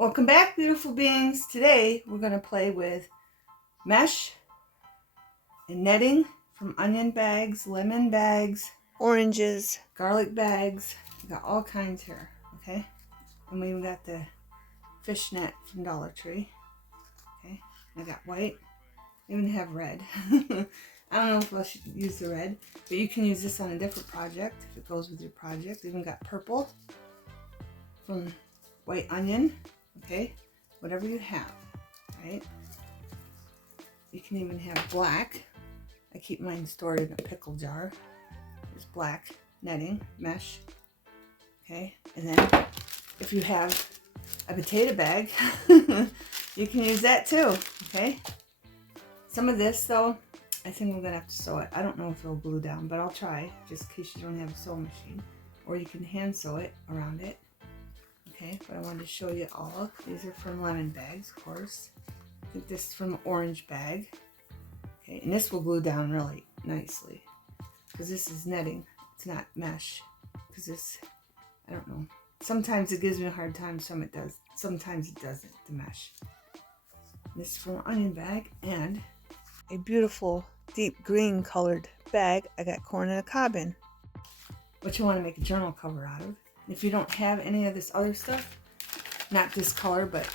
Welcome back, beautiful beings. Today we're going to play with mesh and netting from onion bags, lemon bags, oranges, garlic bags. We got all kinds here, okay? And we even got the Fishnet from Dollar Tree. Okay, I got white. I even have red. I don't know if I should use the red, but you can use this on a different project if it goes with your project. Even got purple from white onion. Okay, whatever you have, right? You can even have black. I keep mine stored in a pickle jar. There's black netting, mesh. Okay, and then if you have a potato bag, you can use that too. Okay, some of this though, I think we're gonna have to sew it. I don't know if it'll glue down, but I'll try just in case you don't have a sewing machine, or you can hand sew it around it. Okay, but I wanted to show you all. These are from lemon bags, of course. I think this is from an orange bag. Okay, and this will glue down really nicely because this is netting. It's not mesh. Because this, I don't know. Sometimes it gives me a hard time, some it does. Sometimes it doesn't, the mesh. This is from an onion bag and a beautiful deep green colored bag. I got corn on the cob in, which I want to make a journal cover out of. If you don't have any of this other stuff, not this color, but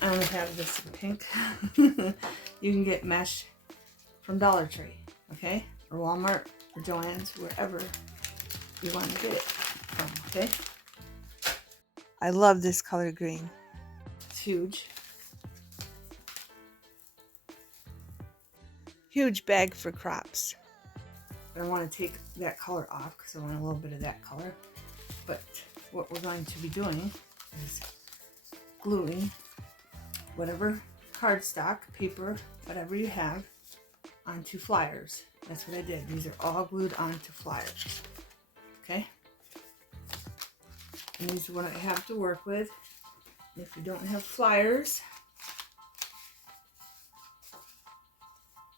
I only have this in pink, you can get mesh from Dollar Tree, okay? Or Walmart, or Joann's, wherever you want to get it from, okay? I love this color green. It's huge. Huge bag for crops. But I want to take that color off because I want a little bit of that color. But what we're going to be doing is gluing whatever cardstock, paper, whatever you have onto flyers. That's what I did. These are all glued onto flyers. Okay? And these are what I have to work with. If you don't have flyers,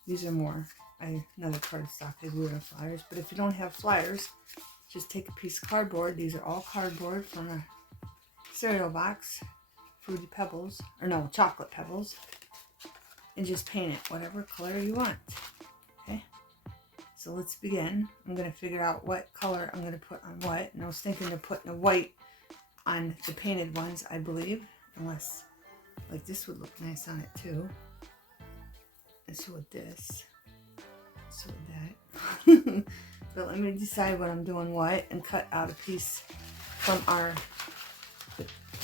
these are more. Another cardstock I glued on flyers. But if you don't have flyers, just take a piece of cardboard. These are all cardboard from a cereal box, Fruity Pebbles, or no, Chocolate Pebbles, and just paint it whatever color you want. Okay, so let's begin. I'm going to figure out what color I'm going to put on what, and I was thinking of putting the white on the painted ones, I believe, unless, like, this would look nice on it too. And so with this, so with that. But let me decide what I'm doing what and cut out a piece from our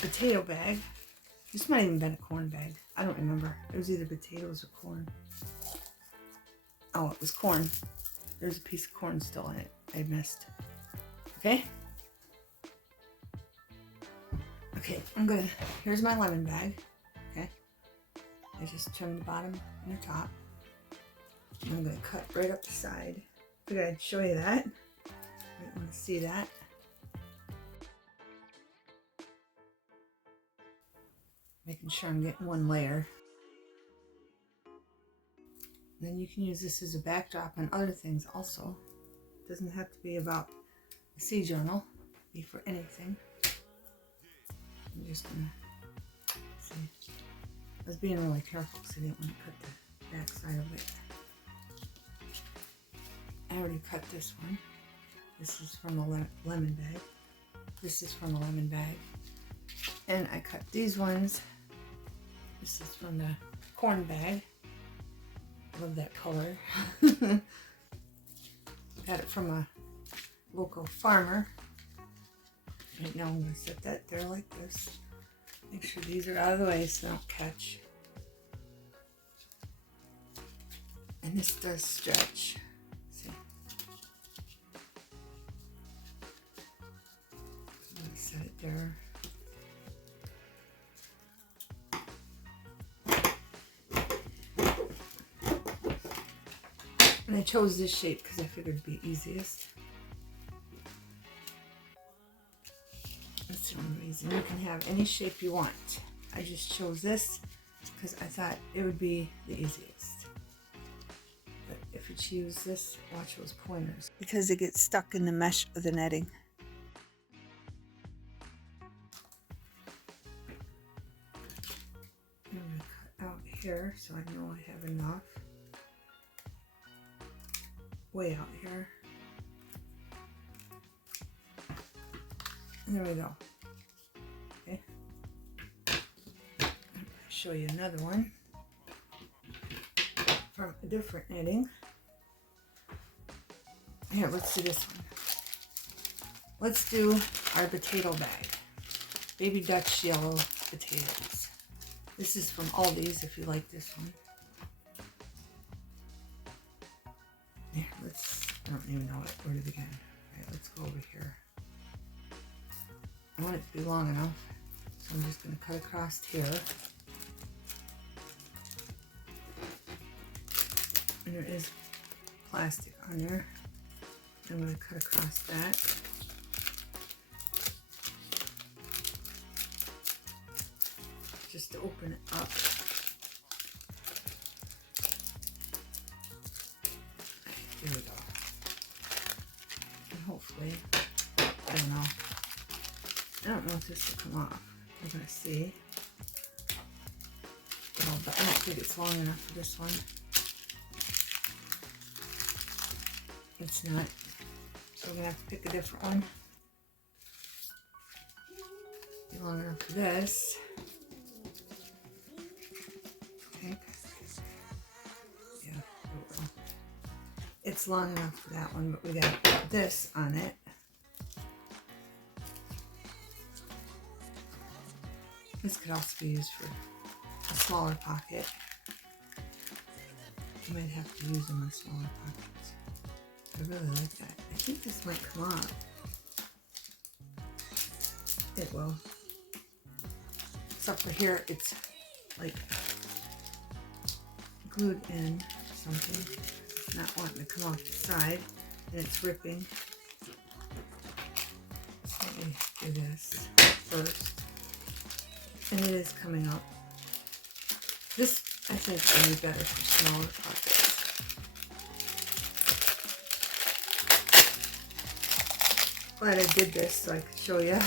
potato bag. This might even been a corn bag. I don't remember. It was either potatoes or corn. Oh, it was corn. There's a piece of corn still in it. I missed. Okay? Okay, I'm gonna, here's my lemon bag. Okay? I just trimmed the bottom and the top. And I'm gonna cut right up the side. Figured I'd show you that. You might want to see that. Making sure I'm getting one layer. And then you can use this as a backdrop on other things also. It doesn't have to be about a sea journal. It can be for anything. I'm just gonna see. I was being really careful because I didn't want to cut the back side of it. I already cut this one. This is from a lemon bag. This is from a lemon bag. And I cut these ones. This is from the corn bag. I love that color. Got it from a local farmer. Right now I'm going to set that there like this. Make sure these are out of the way so they don't catch. And this does stretch. Set it there. And I chose this shape because I figured it'd be easiest. That's the only reason. You can have any shape you want. I just chose this because I thought it would be the easiest. But if you choose this, watch those pointers. Because it gets stuck in the mesh of the netting. here so I know I have enough. Way out here. And there we go. Okay. Show you another one from a different knitting. Here, let's do this one. Let's do our potato bag. Baby Dutch yellow potatoes. This is from Aldi's if you like this one. Here, I don't even know where to begin. Alright, let's go over here. I want it to be long enough, so I'm just going to cut across here. And there is plastic on there. I'm going to cut across that. Just to open it up. There we go. And hopefully, I don't know if this will come off. We're going to see. Oh, but I don't think it's long enough for this one. It's not. So we're going to have to pick a different one. Be long enough for this. Okay. Yeah, it will. It's long enough for that one, but we got to put this on it. This could also be used for a smaller pocket. You might have to use them in smaller pockets. I really like that. I think this might come off. It will. Except for here, it's like glued in something. It's not wanting to come off the side, and it's ripping. So let me do this first. And it is coming up. This, I think, will be better for smaller pockets. Glad I did this so I could show you.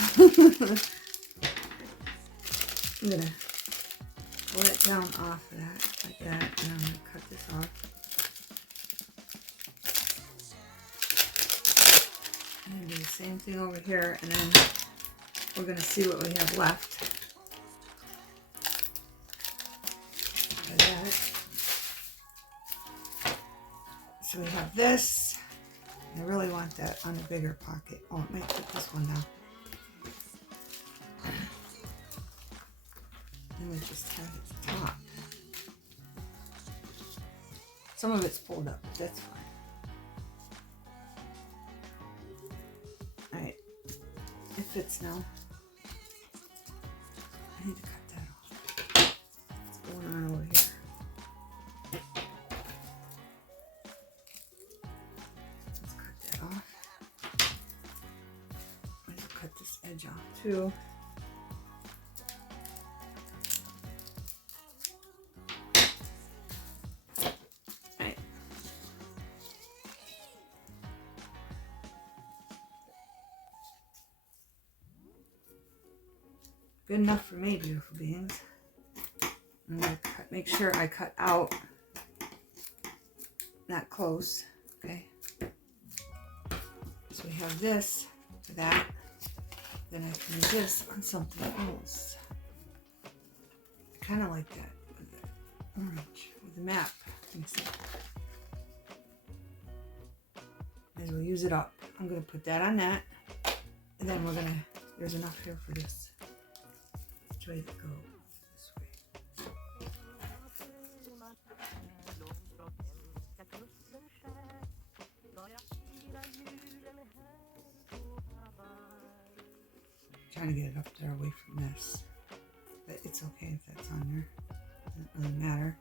I'm going to pull it down off of that, like that, and I'm going to cut this off. I'm going to do the same thing over here, and then we're going to see what we have left. So we have this. I really want that on a bigger pocket. Oh, it might put this one down. And we just have it at the top. Some of it's pulled up, but that's fine. Alright. It fits now. I need to cut that off. What's going on over here? Edge off too. Right. Good enough for me, beautiful beings. I'm gonna make sure I cut out not close. Okay. So we have this for that. Then I can use this on something else. I kind of like that with the orange, with the map. Let me see. As we'll use it up, I'm going to put that on that. And then we're going to, there's enough here for this. Which way to go? This way. Trying to get it up there away from this, but it's okay if that's on there. Doesn't really matter.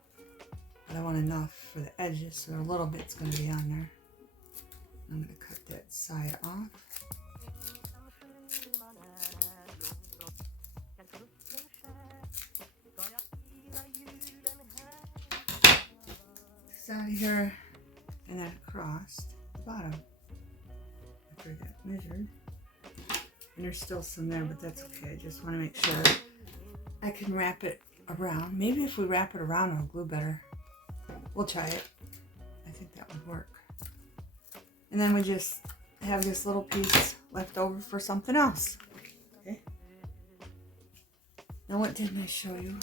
But I want enough for the edges, so a little bit's going to be on there. I'm going to cut that side off. This out of here, and then across the bottom. After I got measured. And there's still some there, but that's okay. I just want to make sure I can wrap it around. Maybe if we wrap it around, it'll glue better. We'll try it. I think that would work. And then we just have this little piece left over for something else. Okay. Now what didn't I show you?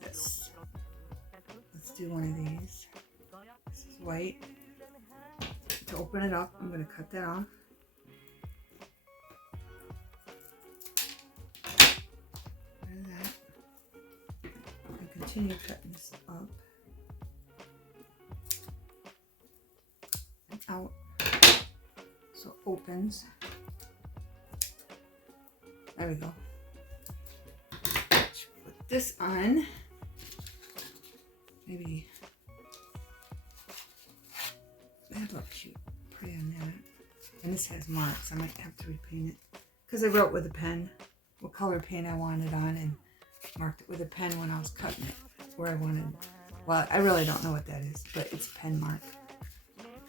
This. Let's do one of these. This is white. To open it up, I'm going to cut that off. Rid of that. And continue cutting this up and out so it opens. There we go. Put this on. Maybe that looks cute. Pretty on that. And this has marks. I might have to repaint it because I wrote with a pen what color paint I wanted on and marked it with a pen when I was cutting it where I wanted. Well, I really don't know what that is, but it's a pen mark.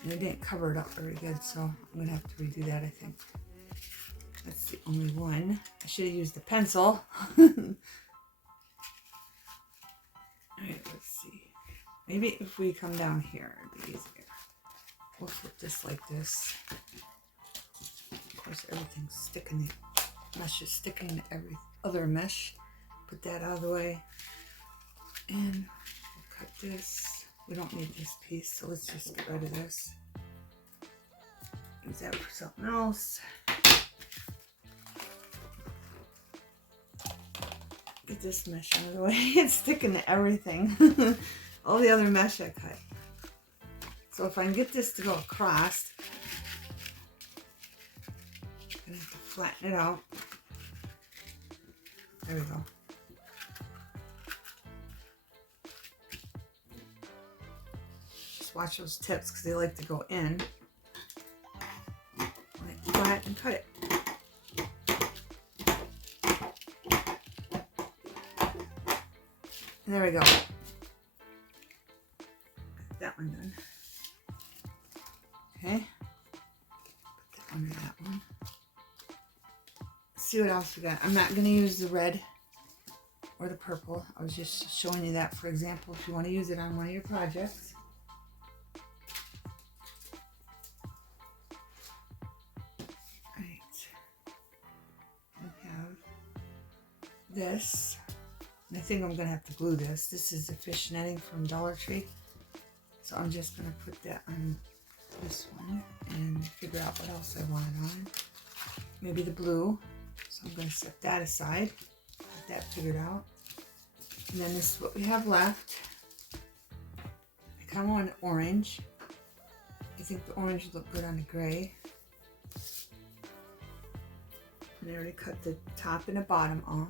And it didn't cover it up very good, so I'm gonna have to redo that, I think. That's the only one. I should have used a pencil. Alright, let's see. Maybe if we come down here, it'd be easier. We'll flip this like this. Of course, everything's sticking. The mesh is sticking to every other mesh. Put that out of the way. And we'll cut this. We don't need this piece, so let's just get rid of this. Use that for something else. Get this mesh out of the way. It's sticking to everything. All the other mesh I cut. So if I can get this to go across, I'm gonna have to flatten it out. There we go. Just watch those tips because they like to go in. Like flat and cut it. And there we go. Got that one done. Okay. Put that under that one. Let's see what else we got. I'm not going to use the red or the purple. I was just showing you that for example if you want to use it on one of your projects. Alright. I have this. And I think I'm going to have to glue this. This is the fish netting from Dollar Tree. So I'm just going to put that on this one and figure out what else I want on. Maybe the blue. So I'm going to set that aside. Get that figured out. And then this is what we have left. I kind of want orange. I think the orange would look good on the gray. And I already cut the top and the bottom off.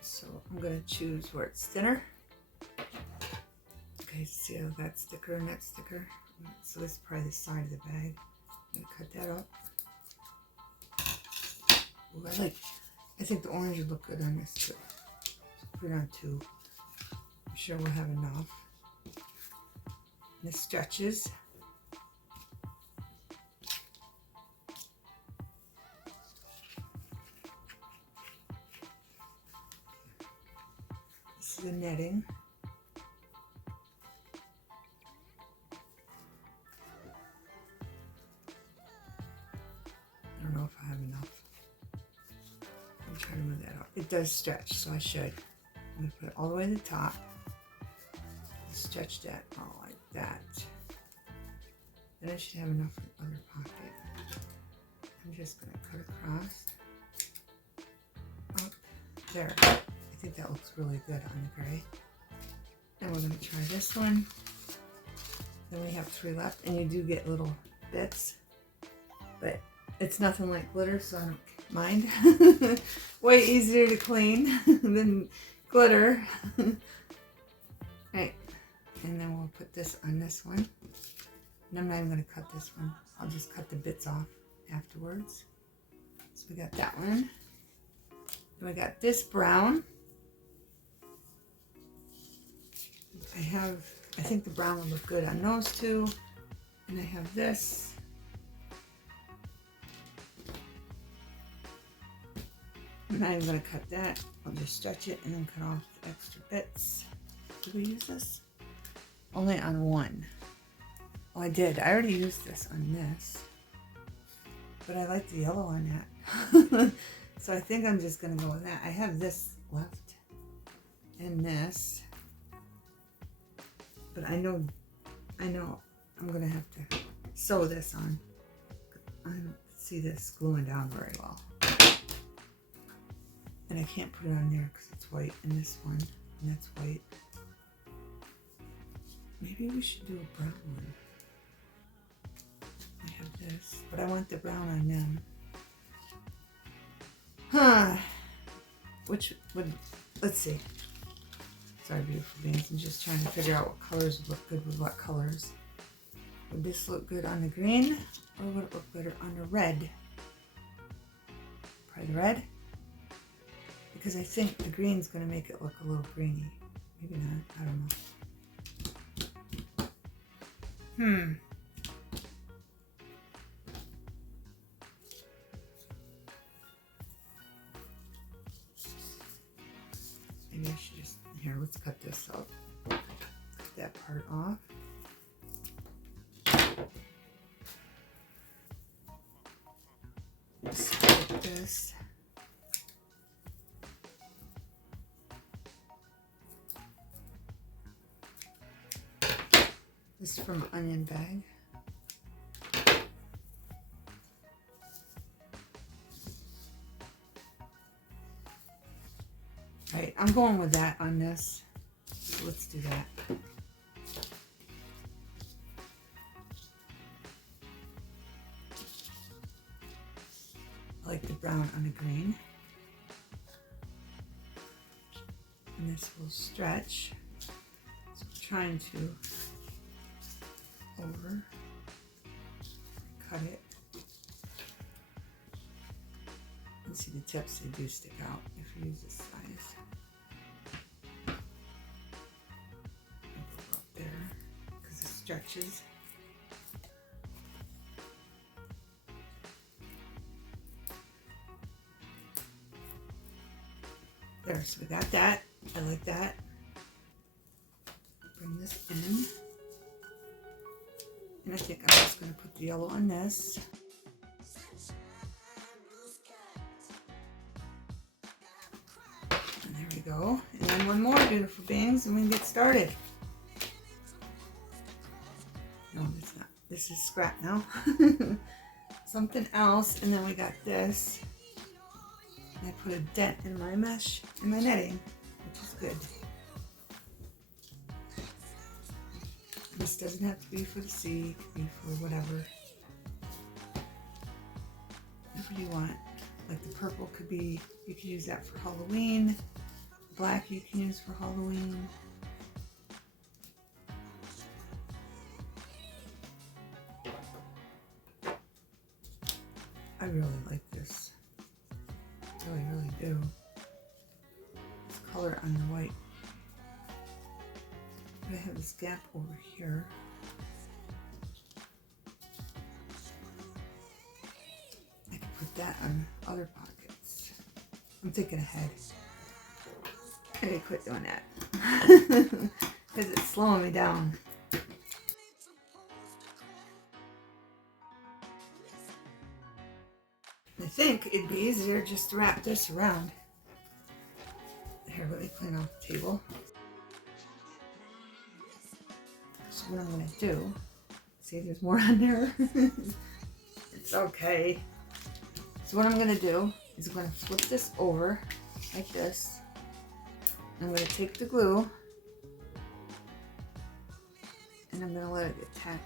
So I'm going to choose where it's thinner. Okay, see how that's thicker and that's thicker. So this is probably the side of the bag. I'm going to cut that up. Ooh, I think the orange would look good on this too. So put it on 2. I'm sure we'll have enough. And it stretches. This is the netting. I don't know if I have enough. I'm trying to move that out. It does stretch, so I should. I'm going to put it all the way to the top. Stretch that all like that. Then I should have enough for the other pocket. I'm just going to cut across. Up there. I think that looks really good on the gray. And we're going to try this one. Then we have 3 left, and you do get little bits, but it's nothing like glitter, so I don't mind. Way easier to clean than glitter. Right, and then we'll put this on this one. And I'm not even going to cut this one. I'll just cut the bits off afterwards. So we got that one. Then we got this brown. I think the brown would look good on those 2. And I have this. I'm not even going to cut that. I'll just stretch it and then cut off the extra bits. Did we use this? Only on one. Oh, I did. I already used this on this. But I like the yellow on that. So I think I'm just going to go with that. I have this left. And this. But I know I'm going to have to sew this on. I don't see this gluing down very well. And I can't put it on there because it's white, and this one, and that's white. Maybe we should do a brown one. I have this, but I want the brown on them. Which would, let's see. Sorry, beautiful beings. I'm just trying to figure out what colors would look good with what colors. Would this look good on the green, or would it look better on the red? Probably the red. Because I think the green's going to make it look a little greeny. Maybe not. I don't know. Maybe I should just... Here, let's cut this out. Cut that part off. Split this. This is from Onion Bag. Right, I'm going with that on this. So let's do that. I like the brown on the green. And this will stretch. So I'm trying to cut it. And see the tips, they do stick out if you use this size. I'll go up there because it stretches. There, so we got that. I like that. Bring this in. And I think I'm just going to put the yellow on this. And there we go. And then one more, beautiful beings, and we can get started. No, it's not. This is scrap now. Something else, and then we got this. And I put a dent in my mesh, in my netting, which is good. This doesn't have to be for the sea, it can be for whatever. Whatever you want. Like the purple could be, you could use that for Halloween. Black you can use for Halloween. I really like this. I really, really do. This color on the white. I have this gap over here. I can put that on other pockets. I'm thinking ahead. I gotta quit doing that. Because it's slowing me down. I think it'd be easier just to wrap this around. Here, let me clean off the table. So what I'm going to do, see there's more on there. It's okay. So what I'm going to do is I'm going to flip this over like this. I'm going to take the glue and I'm going to let it get tacky.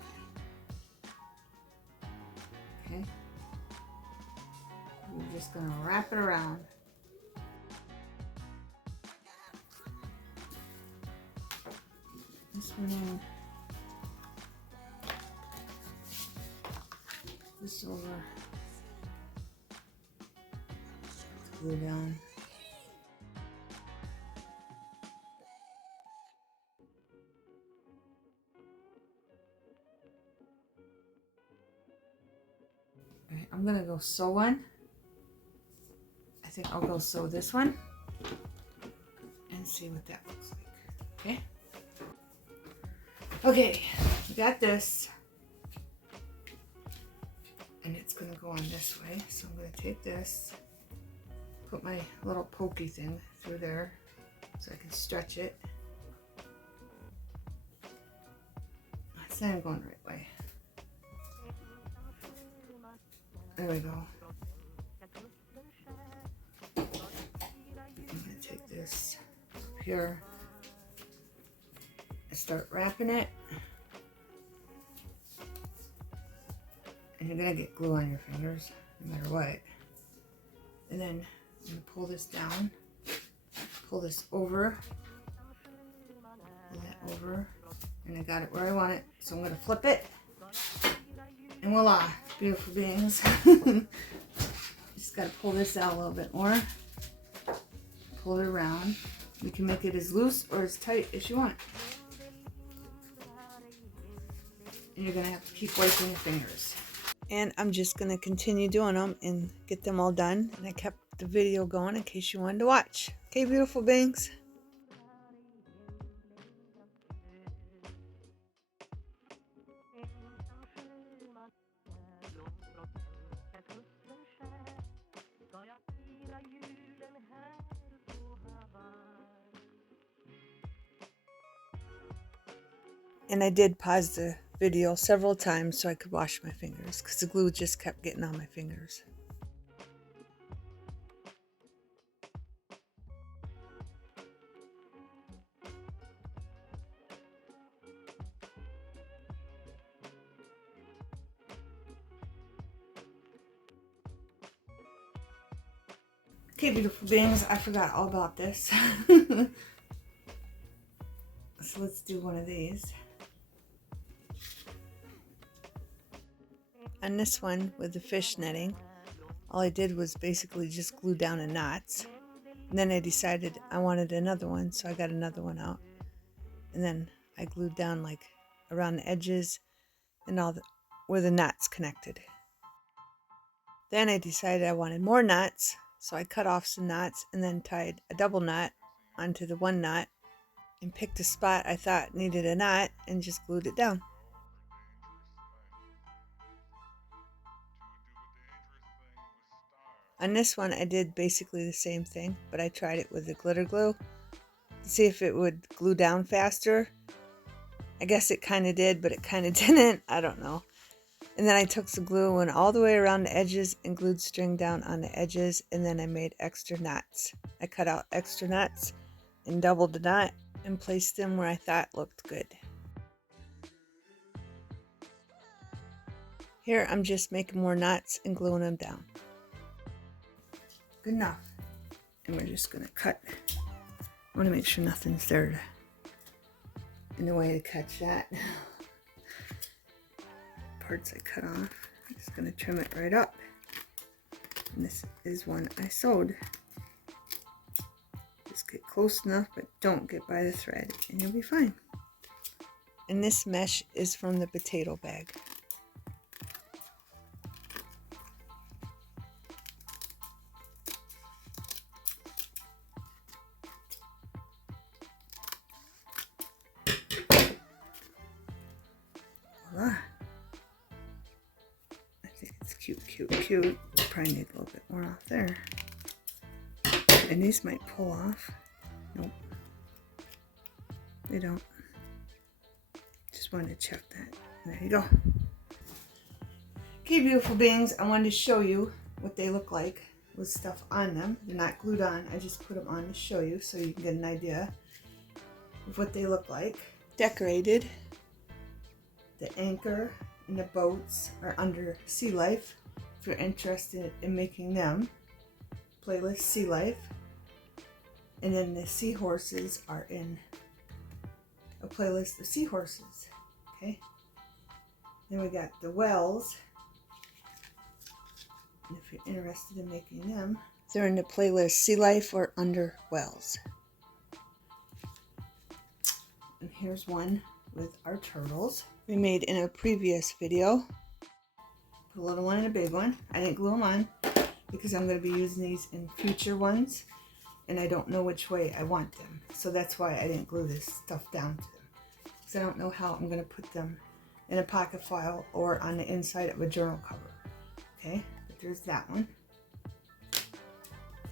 Okay. I'm just going to wrap it around. This one in. This over. Glue down. Okay, I'm gonna go sew one. I think I'll go sew this one and see what that looks like. Okay. Okay, we got this. And it's gonna go on this way. So I'm gonna take this, put my little pokey thing through there so I can stretch it. I say I'm going the right way. There we go. I'm gonna take this up here and start wrapping it. And you're gonna get glue on your fingers no matter what. And then I'm gonna pull this down, pull this over, pull that over, and I got it where I want it. So I'm gonna flip it, and voila, beautiful beings. Just gotta pull this out a little bit more. Pull it around. You can make it as loose or as tight as you want. And you're gonna have to keep wiping your fingers. And I'm just gonna continue doing them and get them all done. And I kept the video going in case you wanted to watch. Okay, beautiful beings. And I did pause the video several times so I could wash my fingers because the glue just kept getting on my fingers. Okay, beautiful beings, I forgot all about this. So let's do one of these. On this one with the fish netting, all I did was basically just glue down the knots. And then I decided I wanted another one, so I got another one out. And then I glued down like around the edges and all where the knots connected. Then I decided I wanted more knots, so I cut off some knots and then tied a double knot onto the one knot and picked a spot I thought needed a knot and just glued it down. On this one I did basically the same thing, but I tried it with the glitter glue to see if it would glue down faster. I guess it kind of did, but it kind of didn't. I don't know. And then I took some glue, went all the way around the edges and glued string down on the edges, and then I made extra knots. I cut out extra knots and doubled the knot and placed them where I thought looked good. Here I'm just making more knots and gluing them down. Good enough. And we're just going to cut. I want to make sure nothing's there in the way to catch that. Parts I cut off. I'm just going to trim it right up. And this is one I sewed. Just get close enough, but don't get by the thread, and you'll be fine. And this mesh is from the potato bag. Voila. I think it's cute, cute, cute. Probably need a little bit more off there. And these might pull off. Nope. They don't. Just wanted to check that. There you go. Okay, beautiful beings, I wanted to show you what they look like with stuff on them. They're not glued on. I just put them on to show you so you can get an idea of what they look like. Decorated. The anchor and the boats are under Sea Life. If you're interested in making them, playlist Sea Life. And then the seahorses are in a playlist of seahorses. Okay. Then we got the wells. And if you're interested in making them, they're in the playlist Sea Life or under wells. And here's one with our turtles we made in a previous video. Put a little one and a big one. I didn't glue them on because I'm going to be using these in future ones, and I don't know which way I want them. So that's why I didn't glue this stuff down to them, because I don't know how I'm going to put them in a pocket file or on the inside of a journal cover. Okay, but there's that one.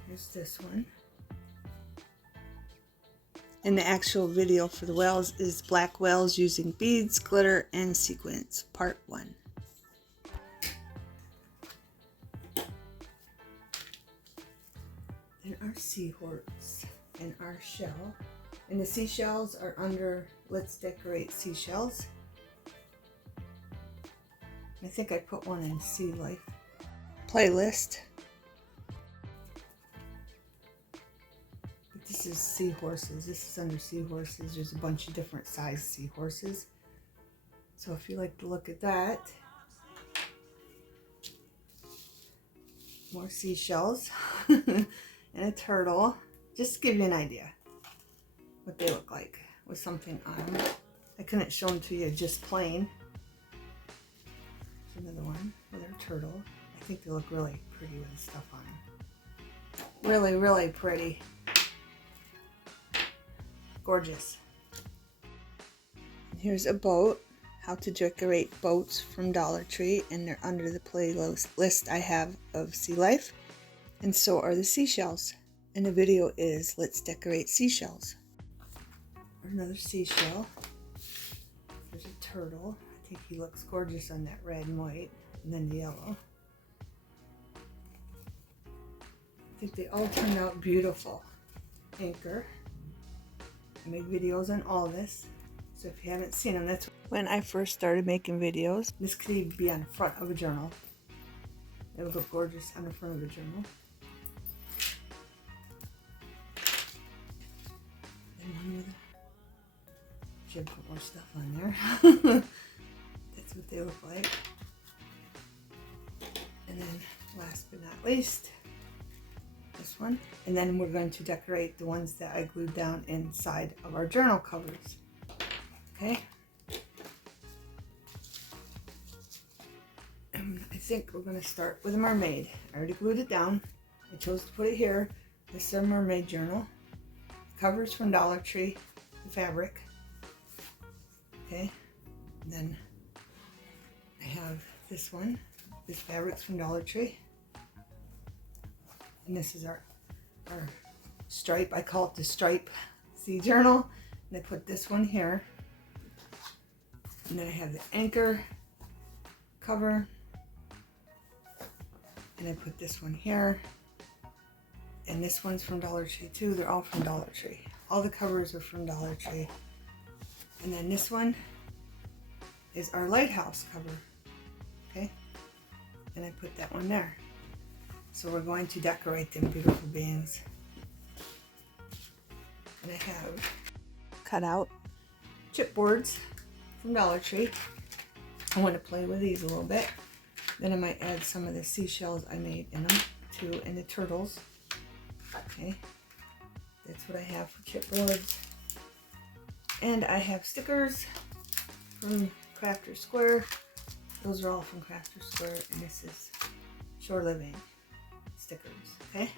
Here's this one. And the actual video for the whales is black whales using beads, glitter, and sequins, part 1. And our seahorse and our shell. And the seashells are under Let's Decorate Seashells. I think I put one in Sea Life playlist. But this is seahorses. This is under seahorses. There's a bunch of different size seahorses. So if you like to look at that. More seashells. And a turtle, just to give you an idea what they look like with something on them. I couldn't show them to you just plain. There's another one with our turtle. I think they look really pretty with the stuff on them. Really, really pretty. Gorgeous. And here's a boat. How to decorate boats from Dollar Tree, and they're under the playlist I have of Sea Life. And so are the seashells. And the video is Let's Decorate Seashells. Another seashell. There's a turtle. I think he looks gorgeous on that red and white. And then the yellow. I think they all turned out beautiful. Anchor. I make videos on all this. So if you haven't seen them, that's when I first started making videos. This could even be on the front of a journal. It would look gorgeous on the front of a journal. Should put more stuff on there. That's what they look like. And then last but not least, this one. And then we're going to decorate the ones that I glued down inside of our journal covers. Okay. And I think we're going to start with a mermaid. I already glued it down. I chose to put it here. This is a mermaid journal. Covers from Dollar Tree, the fabric. Okay, and then I have this one. This fabric's from Dollar Tree. And this is our stripe. I call it the stripe sea journal. And I put this one here. And then I have the anchor cover. And I put this one here. And this one's from Dollar Tree too. They're all from Dollar Tree. All the covers are from Dollar Tree. And then this one is our lighthouse cover. Okay? And I put that one there. So we're going to decorate them, beautiful beings. And I have cut out chipboards from Dollar Tree. I want to play with these a little bit. Then I might add some of the seashells I made in them too, and the turtles. Okay, that's what I have for chipboards. And I have stickers from Crafter Square. Those are all from Crafter Square, and this is Shore Living stickers. Okay,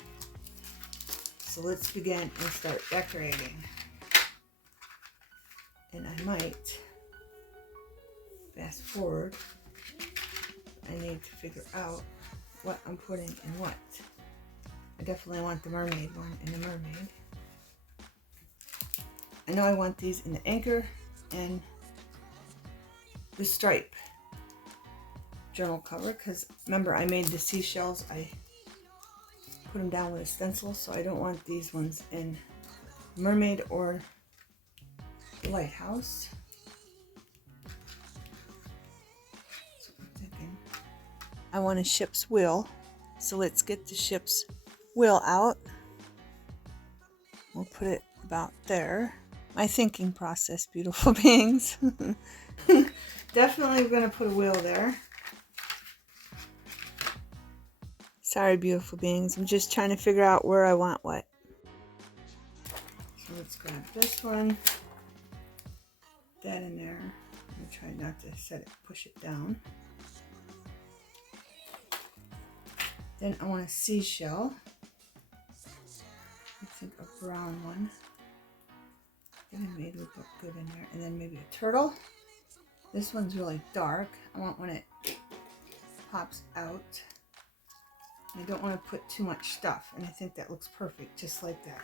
so let's begin and start decorating. And I might fast forward. I need to figure out what I'm putting in what. I definitely want the mermaid one and the mermaid. I know I want these in the anchor and the stripe journal cover, because remember I made the seashells. I put them down with a stencil, so I don't want these ones in mermaid or the lighthouse. That's what I'm thinking. I want a ship's wheel, so let's get the ship's wheel out. We'll put it about there. My thinking process, beautiful beings. Definitely going to put a wheel there. Sorry, beautiful beings. I'm just trying to figure out where I want what. So let's grab this one. That in there. I'm going to try not to push it down. Then I want a seashell. I think a brown one. I think I made would look good in there. And then maybe a turtle. This one's really dark. I want when it pops out. I don't want to put too much stuff, and I think that looks perfect just like that.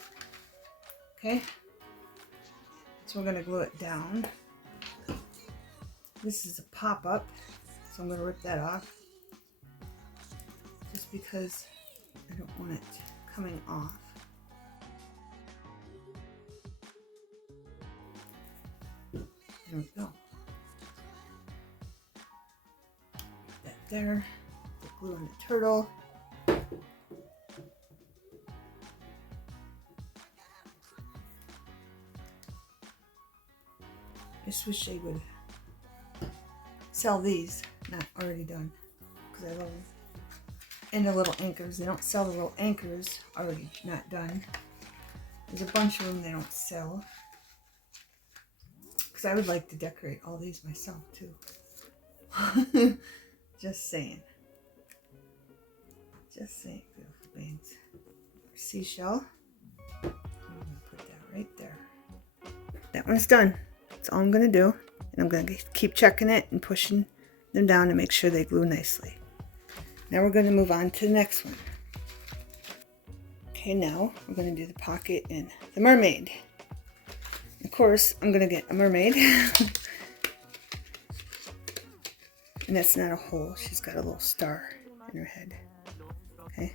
Okay, so we're going to glue it down. This is a pop-up, so I'm going to rip that off just because I don't want it coming off. There we go. Put that there. The glue on the turtle. I just wish they would sell these, not already done, because I love them. And the little anchors. They don't sell the little anchors already not done. There's a bunch of them they don't sell. Because I would like to decorate all these myself too. Just saying. Just saying, beautiful beings. Seashell. I'm going to put that right there. That one's done. That's all I'm going to do. And I'm going to keep checking it and pushing them down to make sure they glue nicely. Now we're going to move on to the next one. Okay, now we're going to do the pocket and the mermaid. Of course, I'm going to get a mermaid. And that's not a hole. She's got a little star in her head. Okay.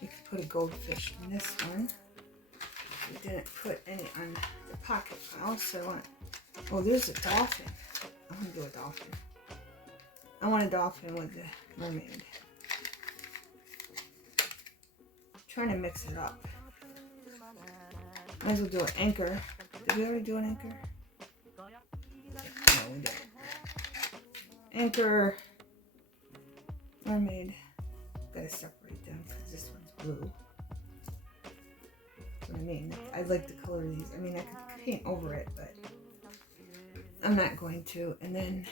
You can put a goldfish in this one. We didn't put any on the pocket file, so I want. Oh, there's a dolphin. I want to do a dolphin. I want a dolphin with the mermaid. I'm trying to mix it up. Might as well do an anchor. Did we already do an anchor? No, we didn't. Anchor, mermaid. Gotta separate them because this one's blue. That's what I mean. I'd like to color these. I mean, I could paint over it, but I'm not going to. And then,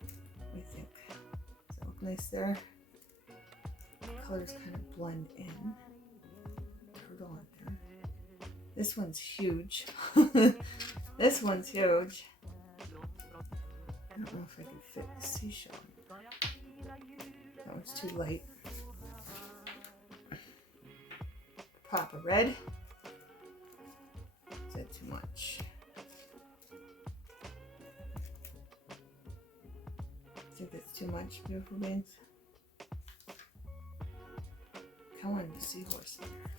what do you think? Does that look nice there? The colors kind of blend in. Turtle on there. This one's huge. This one's huge. I don't know if I can fit the seashell. That one's too light. Pop a red. Is that too much? I think that's too much, beautiful beings. I wanted the seahorse in there.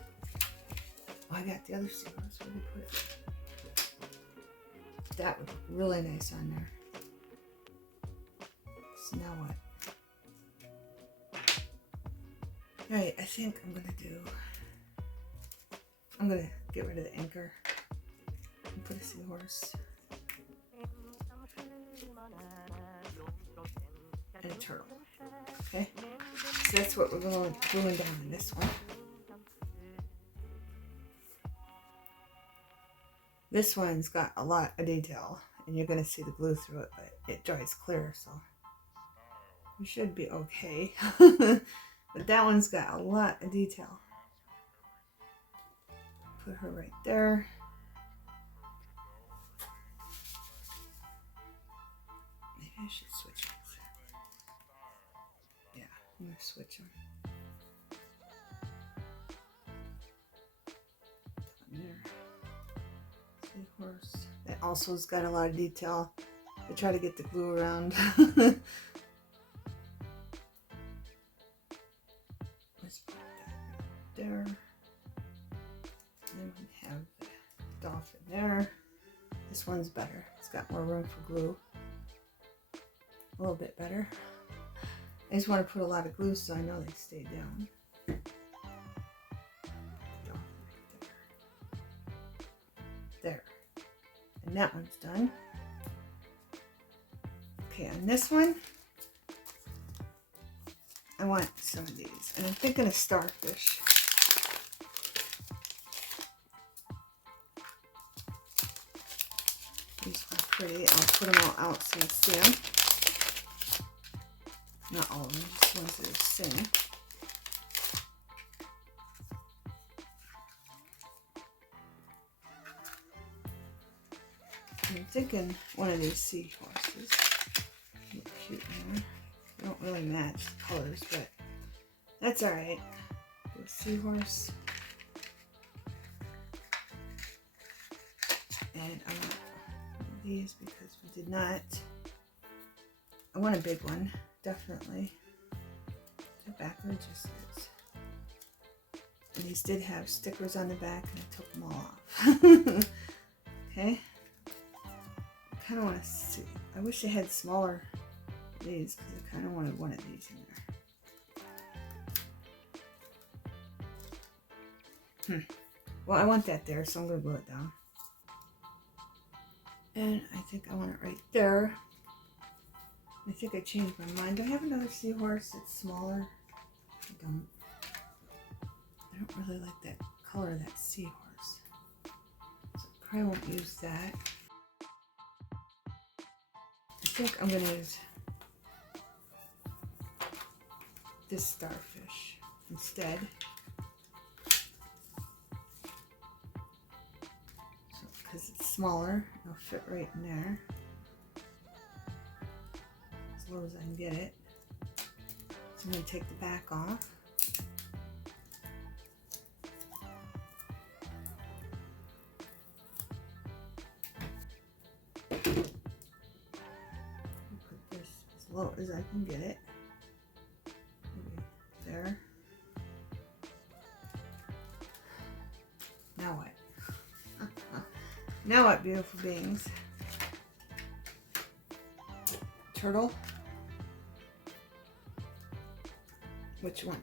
Oh, I got the other seahorse. Where did I put it? That would look really nice on there. So now what? Alright, I think I'm gonna get rid of the anchor and put a seahorse and a turtle. Okay? So that's what we're gluing down in this one. This one's got a lot of detail, and you're gonna see the glue through it, but it dries clear, so we should be okay. But that one's got a lot of detail. Put her right there. Maybe I should switch it. Yeah, I'm gonna switch them. There. Seahorse. That also has got a lot of detail. I try to get the glue around. Let's put that there. And then we have the dolphin there. This one's better. It's got more room for glue. A little bit better. I just want to put a lot of glue so I know they stay down. There. And that one's done. Okay, on this one, I want some of these. And I'm thinking of starfish. These are pretty. I'll put them all out so you see them. Not all of them, just ones that are sing. I'm thinking one of these seahorses. Look cute in there. They don't really match the colors, but that's alright. Do a seahorse. And I want these because we did not. I want a big one, definitely. The backwards just is. And these did have stickers on the back, and I took them all off. Okay. I kind of want to see. I wish they had smaller of these because I kind of wanted one of these in there. Well, I want that there, so I'm going to glue it down. And I think I want it right there. I think I changed my mind. Do I have another seahorse that's smaller? I don't. I don't really like that color of that seahorse. So I probably won't use that. I think I'm going to use this starfish instead. So, because it's smaller, it'll fit right in there. As low as I can get it. So I'm going to take the back off. Put this as low as I can get it. Maybe there. Now what? Now what, beautiful beings? Turtle. Which one?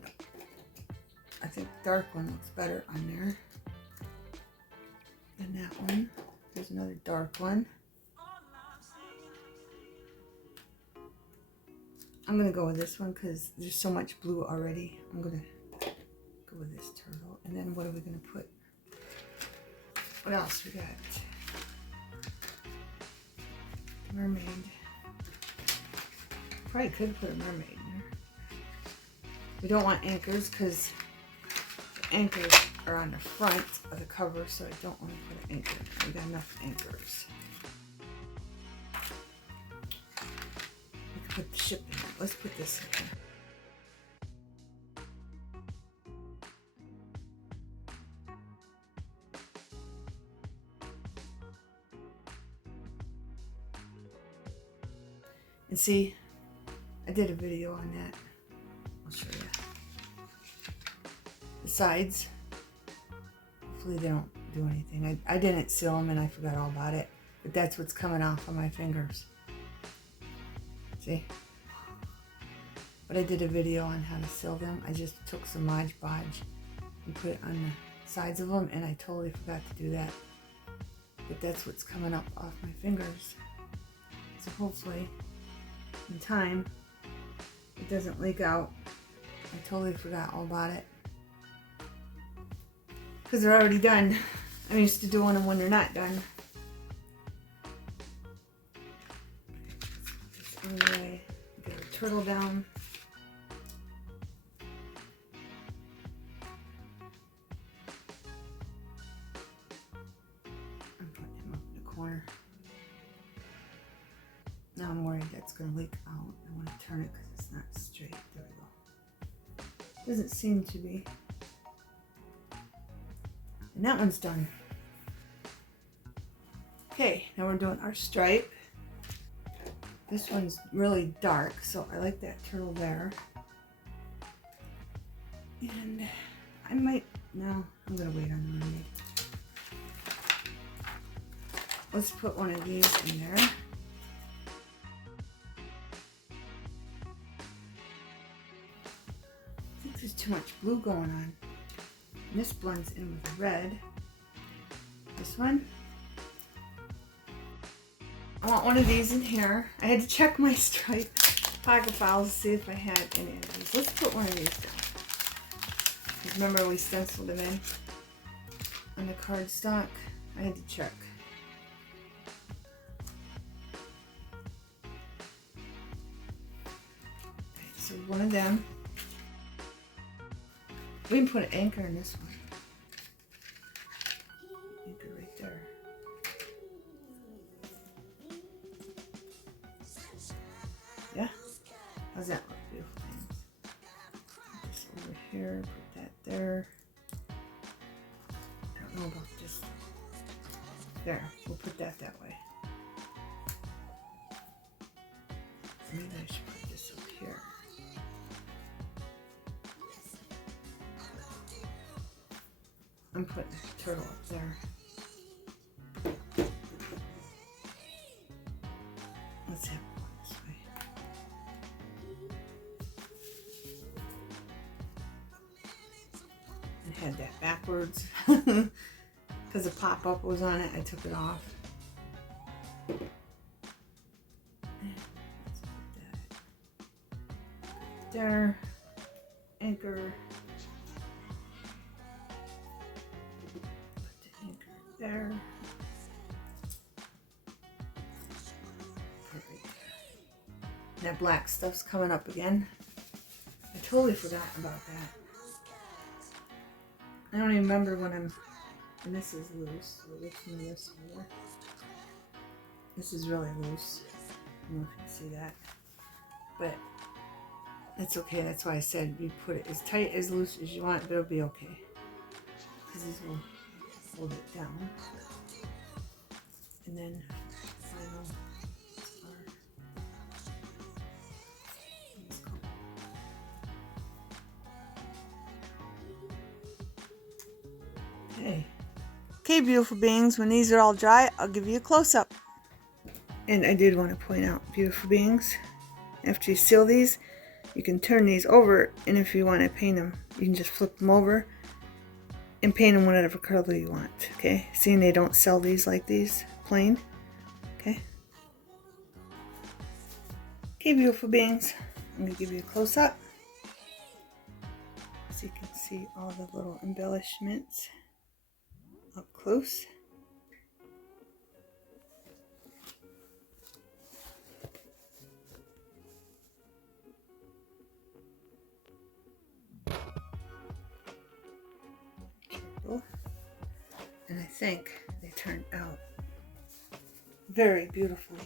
I think the dark one looks better on there than that one. There's another dark one. I'm going to go with this one because there's so much blue already. I'm going to go with this turtle. And then what are we going to put? What else we got? Mermaid. Probably could put a mermaid in there. We don't want anchors because the anchors are on the front of the cover, so I don't want to put an anchor. We got enough anchors. We can put the ship in there. Let's put this in there. And see, I did a video on that. I'll show you. The sides, hopefully they don't do anything. I didn't seal them and I forgot all about it. But that's what's coming off of my fingers. See? But I did a video on how to seal them. I just took some Mod Podge and put it on the sides of them, and I totally forgot to do that. But that's what's coming up off my fingers. So hopefully, in time, it doesn't leak out. I totally forgot all about it. Because they're already done. I'm used to doing them when they're not done. Anyway, get our turtle down. I'm putting him up in the corner. Now I'm worried that's going to leak out. I want to turn it because it's not straight. There we go. Doesn't seem to be. And that one's done. Okay, now we're doing our stripe. This one's really dark, so I like that turtle there. And I might, no, I'm gonna wait on the mermaid. Let's put one of these in there. I think there's too much blue going on. And this blends in with the red. This one. I want one of these in here. I had to check my stripe pocket files to see if I had any of these. Let's put one of these down. Because remember we stenciled them in on the cardstock. I had to check. Okay, so one of them. We can put an anchor in this one. Anchor right there. Yeah? How's that look? Beautiful things. Put this over here, put that there. I don't know about this. There, we'll put that way. Maybe I should put this up here. I'm putting the turtle up there. Let's have it going this way. And had that backwards because the pop-up was on it. I took it off. Let's put that there. Anchor. There. That black stuff's coming up again. I totally forgot about that. I don't even remember when this is loose. So loosen this more. This is really loose. I don't know if you can see that. But that's okay. That's why I said you put it as tight, as loose as you want, but it'll be okay. Because these will hold it down. And then final Okay, beautiful beings, when these are all dry, I'll give you a close-up. And I did want to point out, beautiful beings, after you seal these, you can turn these over, and if you want to paint them, you can just flip them over and paint them whatever color you want, okay? Seeing they don't sell these like these, plain, okay? Okay, beautiful beings, I'm going to give you a close-up so you can see all the little embellishments up close. And I think they turned out very beautifully.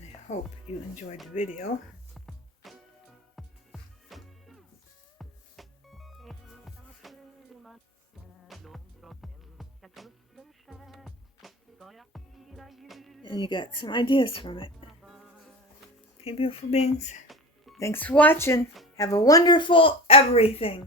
I hope you enjoyed the video. And you got some ideas from it. Okay, beautiful beings. Thanks for watching. Have a wonderful everything.